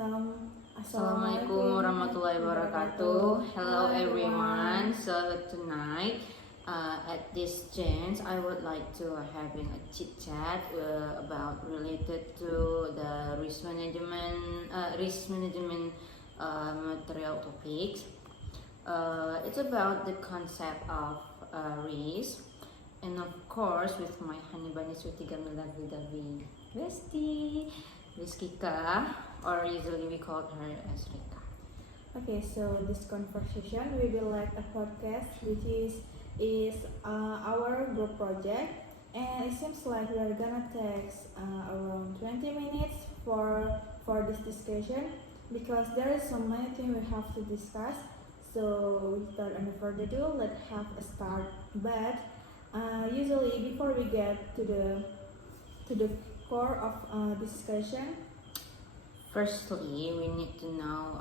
Assalamualaikum warahmatullahi wabarakatuh. Hello everyone. So tonight, at this chance, I would like to having a chit chat about related to the risk management material topics. It's about the concept of risk, and of course with my honey bunny sweetie lovey bestie Rizkika, or usually we call her as Rika. Okay, so this conversation will be like a podcast, which is our group project, and it seems like we are gonna take around 20 minutes for this discussion because there is so many things we have to discuss. So without any further ado, let's have a start. But usually before we get to the core of discussion. Firstly, we need to know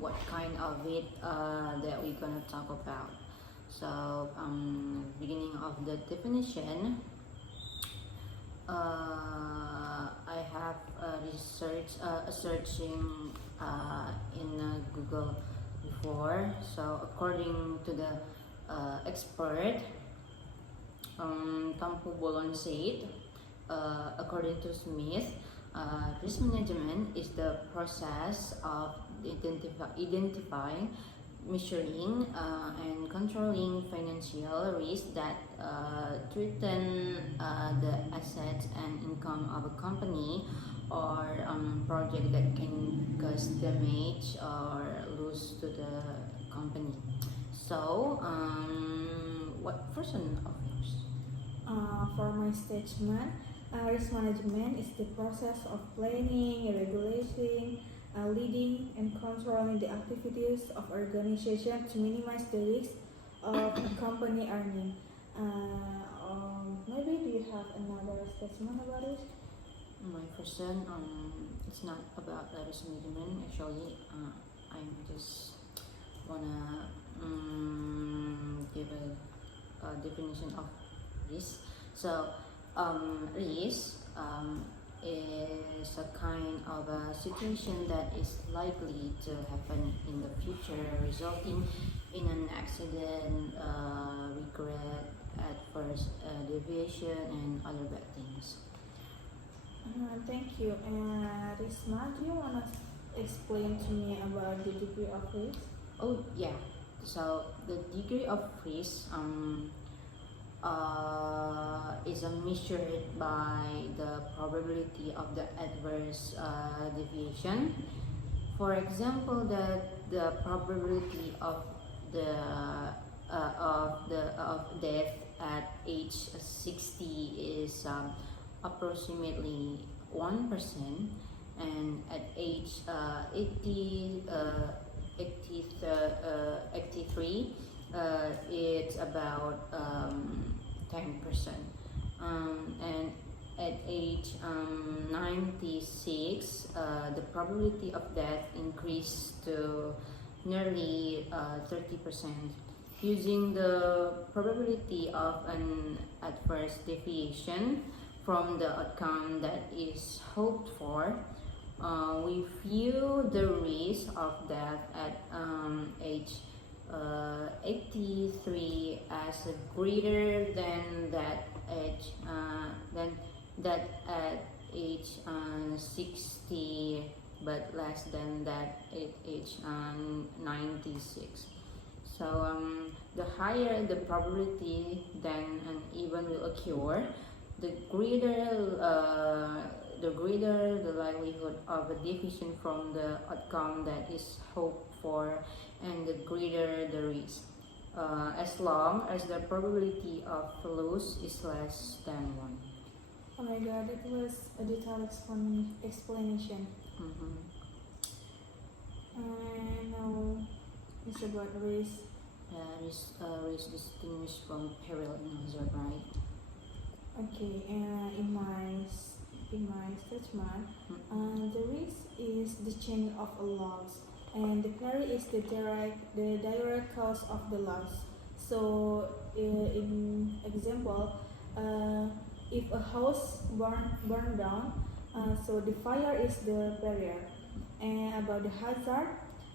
what kind of it that we're gonna talk about. So, beginning of the definition, I have searching in Google before. So, according to the expert, Tampu Bolon said, according to Smith, risk management is the process of identifying, measuring, and controlling financial risk that threaten the assets and income of a company or project that can cause damage or lose to the company. So, what version of yours? For my statement, risk management is the process of planning, regulating, leading, and controlling the activities of organization to minimize the risk of company earning. Maybe do you have another statement about it? My version, it's not about risk management. Actually, I just wanna give a definition of risk. So, risk is a kind of a situation that is likely to happen in the future, resulting in an accident, regret, adverse deviation, and other bad things. Thank you. And Risma, do you want to explain to me about the degree of risk? Oh yeah. So the degree of risk is measured by the probability of the adverse deviation. For example, the probability of death at age 60 is approximately 1%, and at age 83, it's about 10%, and at age 96, the probability of death increased to nearly 30%. Using the probability of an adverse deviation from the outcome that is hoped for, we view the risk of death at age 83 as greater than that at age 60, but less than that at age 96. So the higher the probability, then an event will occur, the greater the likelihood of a deviation from the outcome that is hoped for, and the greater the risk, as long as the probability of loss is less than 1. Oh my god, that was a detailed explanation. And now it's about risk. Risk distinguished from peril and hazard, right? Okay, in my statement, the risk is the chain of a loss, and the peril is the direct cause of the loss. So, in example, if a house burn down, so the fire is the barrier, And about the hazard,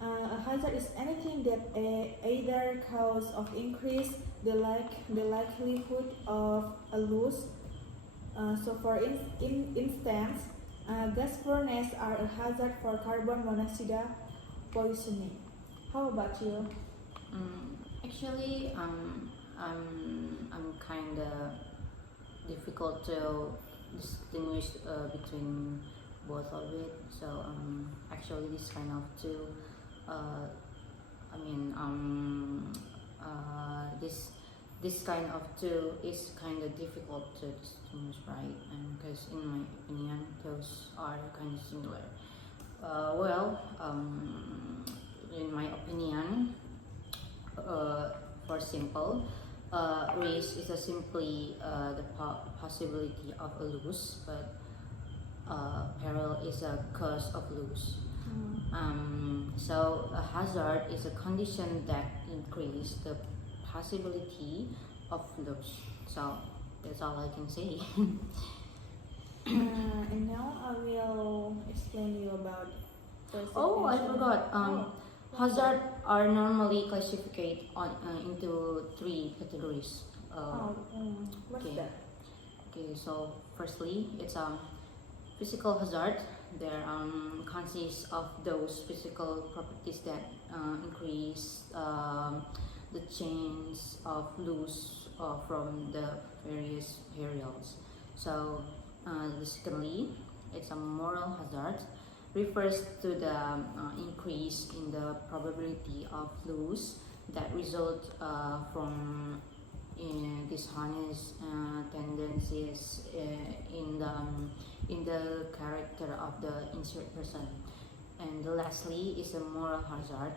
a hazard is anything that either cause or increase the likelihood of a loss. So, for instance, gas furnaces are a hazard for carbon monoxide poisoning. How about you? Actually, I'm kind of difficult to distinguish between both of it. So actually, this kind of two, I mean, this kind of two is kind of difficult to distinguish, right? And because in my opinion, those are kind of similar. In my opinion, for simple, risk is simply the possibility of a loss, but peril is a cause of loss. So a hazard is a condition that increases the possibility of loss. So that's all I can say. And now I will explain you about Oh, I classification. forgot. Hazard are normally classified into three categories. What's Okay. that? Okay, so firstly, it's physical hazard. There consists of those physical properties that increase the chance of loss from the various perils. So, secondly, it's a moral hazard. Refers to the increase in the probability of loss that result from dishonest tendencies in the character of the insured person. And lastly is a moral hazard.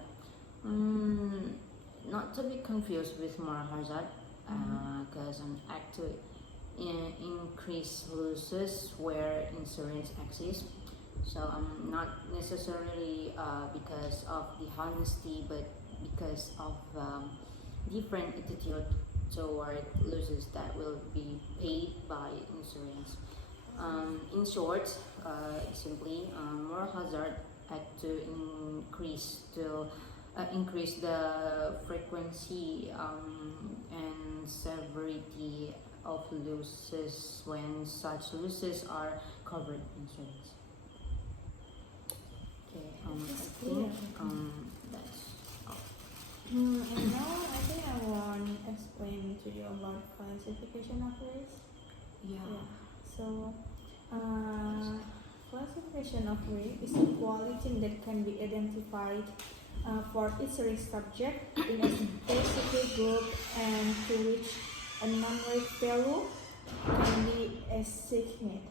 Not to be confused with moral hazard, because an act to increase losses where insurance exists. So not necessarily because of the honesty, but because of different attitude toward losses that will be paid by insurance. In short, simply, moral hazard act to increase the frequency and severity of losses when such losses are covered insurance. Okay, I think that's all. And now I think I want to explain to you about classification of risk. Yeah. So, classification of risk is a quality that can be identified for each risk subject in a specific group and to which a non-risk value can be assigned.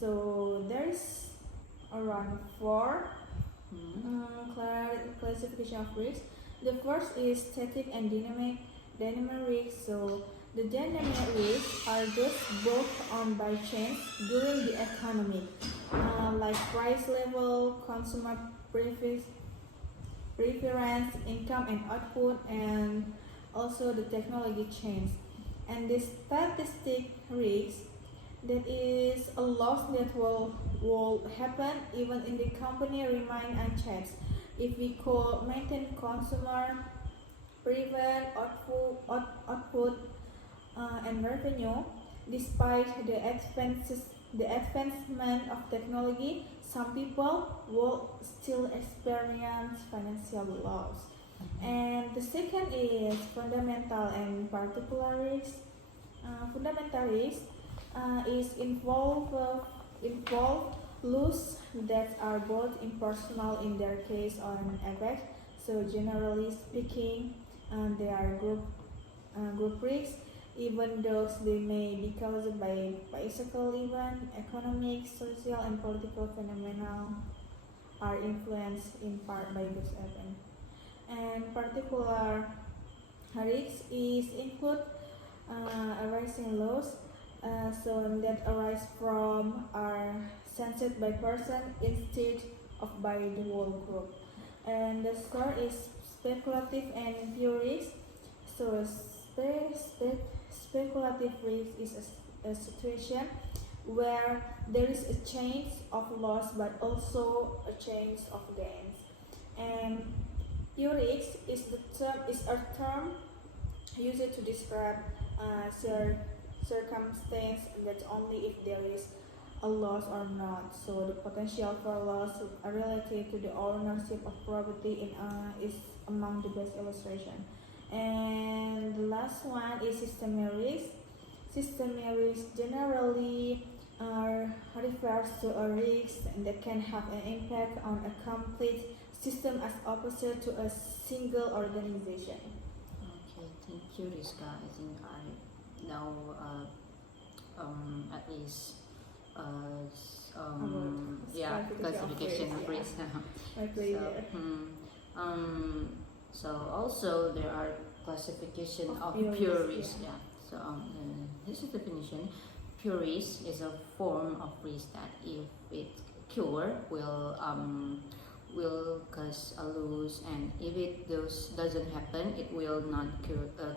So there's around four classification of risk. The first is static and dynamic risk. So the dynamic risks are those brought on by change during the economy, like price level, consumer preference, income and output, and also the technology change. And the statistic risk, that is a loss that will happen even if the company remain unchanged. If we could maintain consumer, prevent output and revenue, despite the advancement of technology, some people will still experience financial loss. And the second is fundamental and particular risk. Fundamental risk is involve loss that are both impersonal in their case or an effect. So generally speaking, they are group risks, even though they may be caused by physical event, economic, social, and political phenomena are influenced in part by those events. And particular risks is include arising loss, so that arise from are sensed by person instead of by the whole group. And the third is speculative and pure risk. So speculative risk is a situation where there is a change of loss but also a change of gains. And pure risk is a term used to describe circumstance that only if there is a loss or not. So the potential for loss related to the ownership of property is among the best illustration. And the last one is systemic risk. Systemic risk generally refers to a risk that can have an impact on a complete system as opposed to a single organization. Okay, thank you, Rizka. I think I know at least classification of risk now. My pleasure. So also there are classification of pure risk. Yeah. So this is definition. Pure risk is a form of risk that if it cure will cause a loss, and if it doesn't happen, it will not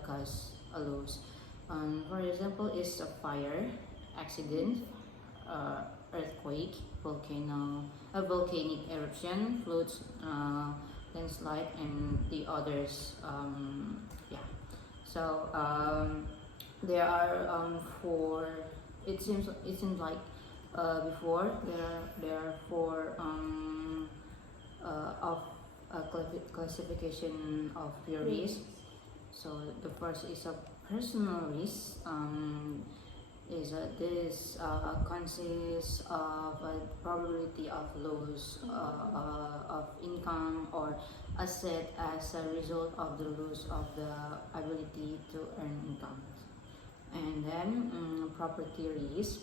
cause a loss. For example, is a fire, accident, earthquake, volcanic eruption, floods, landslide, and the others. So there are four. It seems like before there are four of classification of pure risk. So the first is a personal risk. This consists of a probability of loss of income or asset as a result of the loss of the ability to earn income. And then property risk.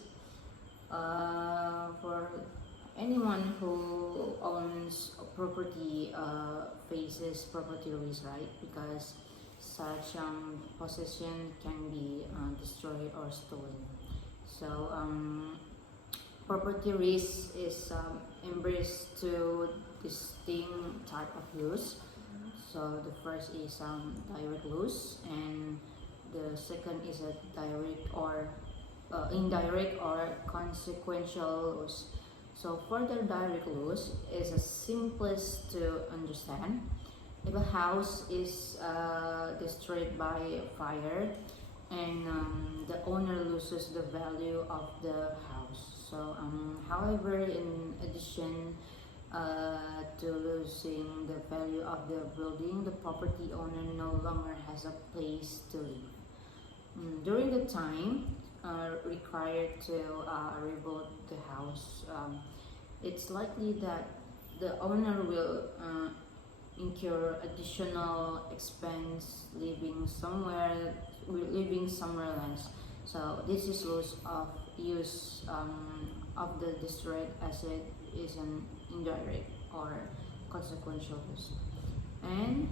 For anyone who owns a property faces property risk, right? Because such possession can be destroyed or stolen. So property risk is embraced to distinct type of loss. So the first is direct loss, and the second is a direct or indirect or consequential loss. So further direct loss is the simplest to understand. If a house is destroyed by fire, and the owner loses the value of the house. So however, in addition to losing the value of the building, the property owner no longer has a place to live. During the time required to rebuild the house, it's likely that the owner will incur additional expense living somewhere else. So this is loss of use of the destroyed asset is an indirect or consequential loss. And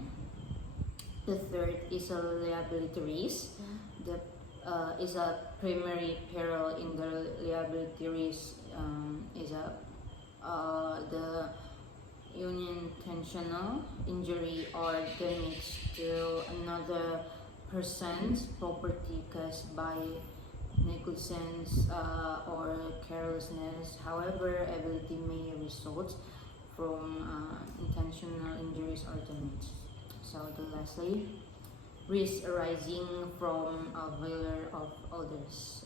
the third is a liability risk. That is a primary peril in the liability risk is the unintentional injury or damage to another person's property caused by negligence or carelessness. However, ability may result from intentional injuries or damage. So lastly, risk arising from a failure of others.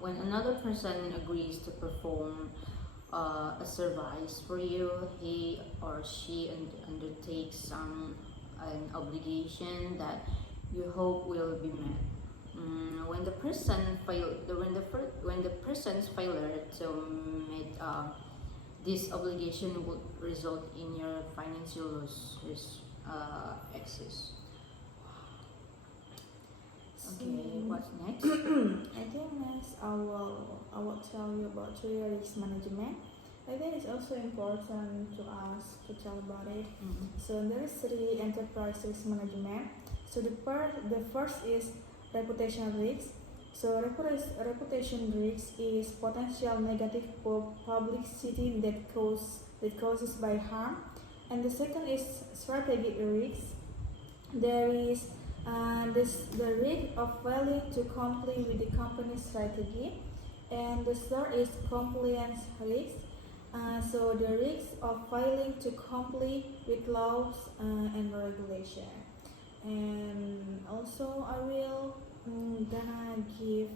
When another person agrees to perform a service for you, he or she undertakes an obligation that you hope will be met. When the person's failure to meet this obligation would result in your financial loss, excess. Okay, what's next? I think next I will tell you about risk management. I think it's also important to us to tell about it. So there is three enterprise risk management. So the first is reputation risk. So reputation risk is potential negative publicity that causes by harm. And the second is strategic risk. There is the risk of failing to comply with the company's strategy. And the third is compliance risk. So the risk of failing to comply with laws and regulation. And also I will gonna give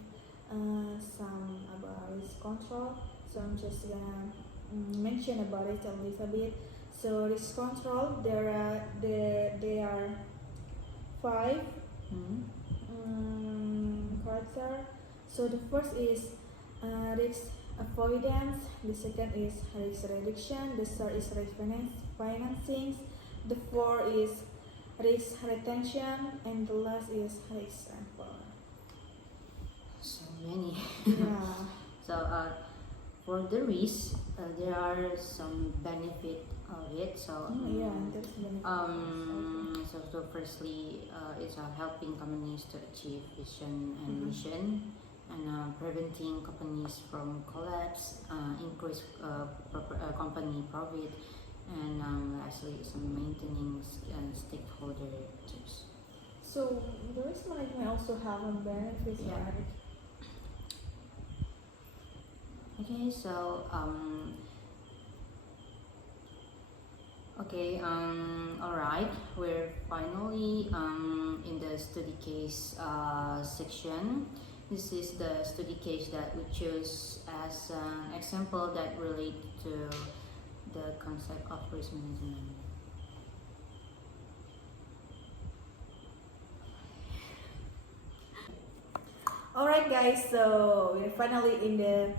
some about risk control. So I'm just gonna mention about it a little bit. So risk control, there are five character. So the first is risk avoidance, the second is risk reduction, the third is risk financing, the fourth is risk retention, and the last is risk transfer. So many. Yeah. So for the risk, there are some benefit of it. So Yeah, that's benefit. so firstly, it's helping companies to achieve vision and mission, and preventing companies from collapse, increase company profit, and lastly, some maintaining stakeholder tips. So the risk management also have a benefits, Yeah. right? Okay, so all right. We're finally in the study case section. This is the study case that we chose as an example that relate to the concept of risk management. Alright guys, so we're finally in the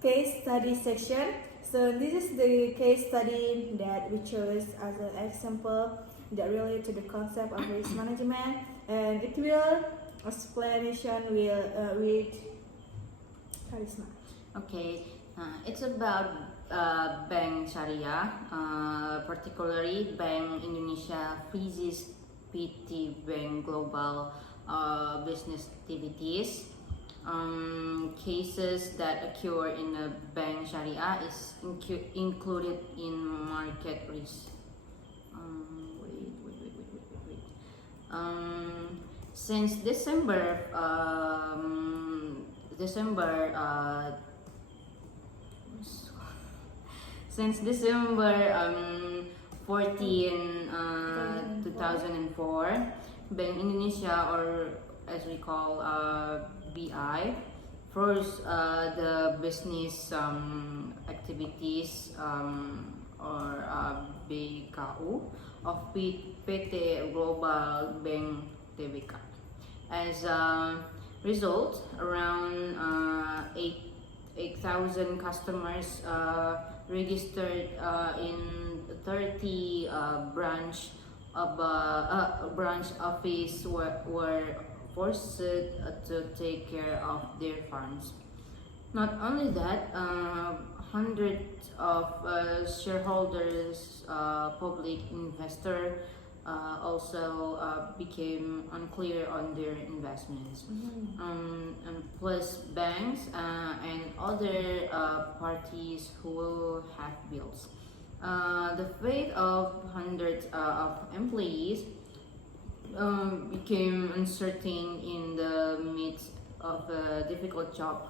case study section. So this is the case study that we chose as an example that relate to the concept of risk management, and it will explanation with Kharisma. Okay, it's about Bank Syariah, particularly Bank Indonesia Freezes PT Bank Global business activities. Cases that occur in the Bank Syariah is included in market risk. Since December 14, 2004, Bank Indonesia, or as we call BI, froze the business activities or BKU of PT Global Bank Tbk. As a result, around 8,000 customers registered in 30 branch office were forced to take care of their funds. Not only that, hundreds of shareholders, public investor, also became unclear on their investments. And plus banks and other parties who have bills. The fate of hundreds of employees became uncertain in the midst of difficult job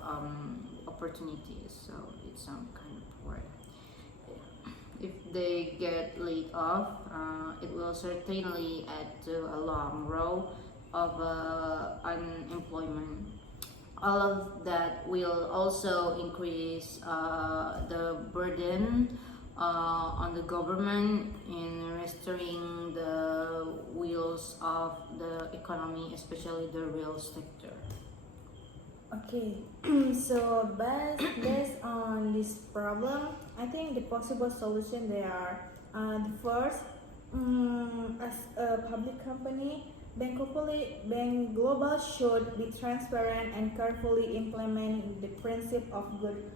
opportunities. So it's some kind of work. If they get laid off, it will certainly add to a long row of unemployment. All of that will also increase the burden on the government in restoring the wheels of the economy, especially the real sector. Okay, so based on this problem, I think the possible solution there are the first, as a public company, Bank Global should be transparent and carefully implement the principle of good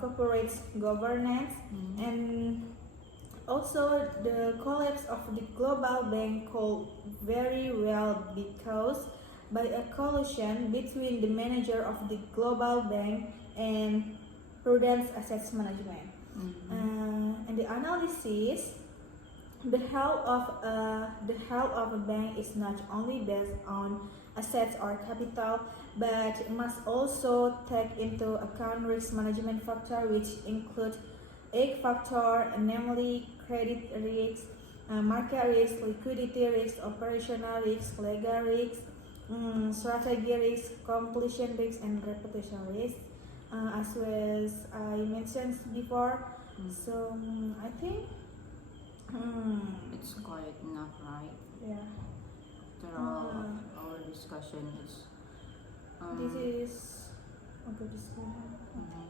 corporate governance, and also the collapse of the global bank could very well be caused by a collusion between the manager of the global bank and prudent asset management. And the analysis The health of a bank is not only based on assets or capital, but must also take into account risk management factor, which include 8 factor, namely credit risk, market risk, liquidity risk, operational risk, legal risk, strategy risk, completion risk, and reputation risk, as well as I mentioned before. So I think, It's quite enough, right? yeah, After all our discussion is this is a good discussion. mhm.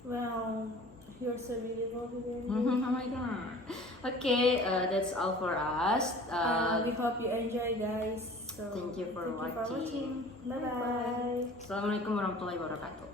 Well, you're so beautiful today. Oh my god. Okay, that's all for us. We hope you enjoy, guys. So Thank you for thank you for watching. watching. Bye bye. Assalamualaikum warahmatullahi wabarakatuh.